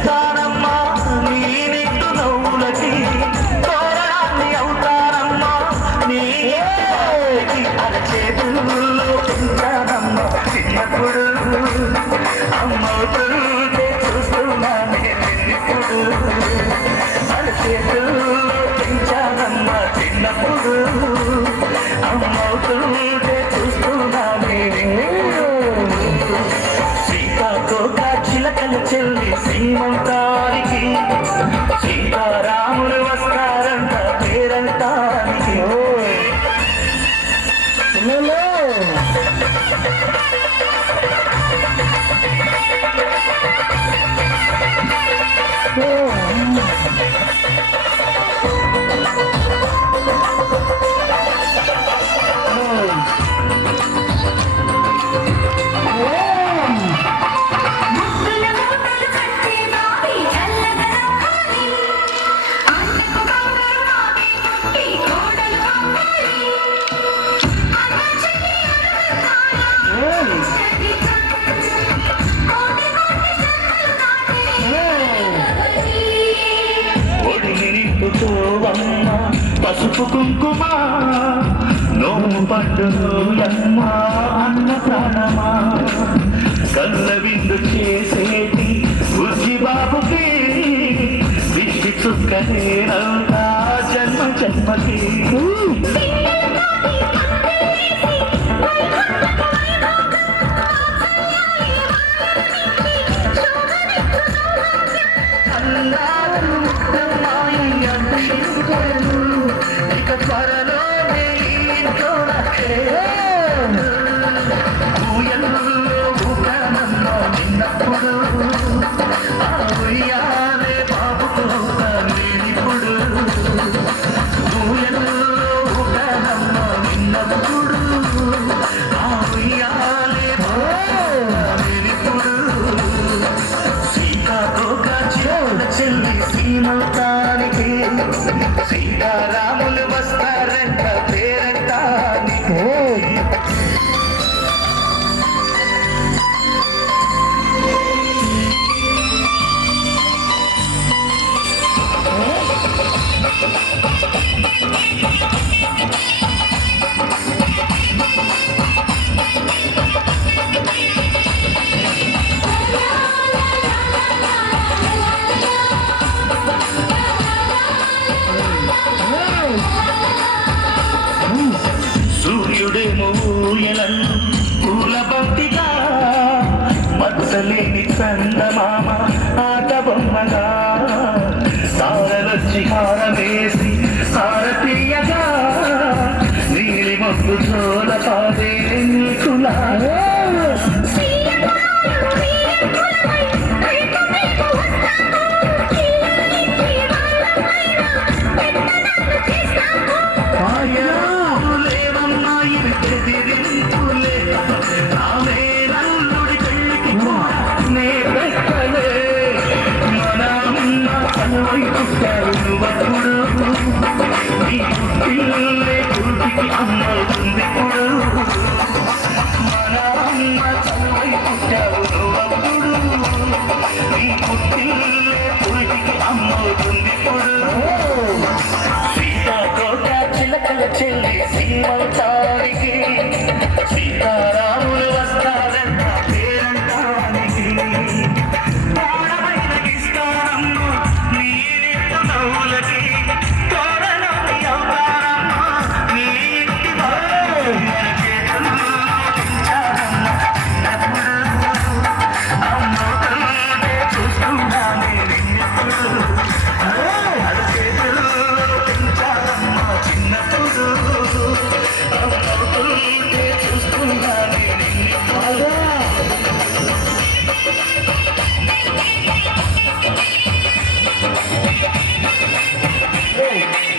తెస్తానమ్మా నీ నిండు నవ్వులకి తోరణాన్ని అవుతానమ్మా నీ అరచేతుల్లో పెంచానమ్మా చిన్నప్పుడు అమ్మవుతుంటే చూస్తున్నానే ఇప్పుడు అరచేతుల్లో పెంచానమ్మా చిన్నప్పుడు అమ్మవుతుంటే చూస్తున్నానే సీతాకోక చిలకల చెల్లి శ్రీమంతానికి సీతారాములు వస్తారంట పేరంటానికి పసుపు కుంకుమ నోము పట్టులమ్మ అన్న ప్రాణమా కళ్ళ విందు చేసేటి బుద్ధి బాబుకి దిష్టి చుక్కనేనంతా జన్మ జన్మకి సీమంతానికి సీతారాములు వస్తారంట పేరంటానికి సూర్యుడేమో ఊయలను పూల బంతిగా మచ్చలేని చందమామ ఆట బొమ్మగా తారలొచ్చి హారమేసి హారతీయగా నీలి మొక్కు చోల పాదే నీకులా అప్పుడు నీ పుట్టిల్లే పుట్టికి అమ్మ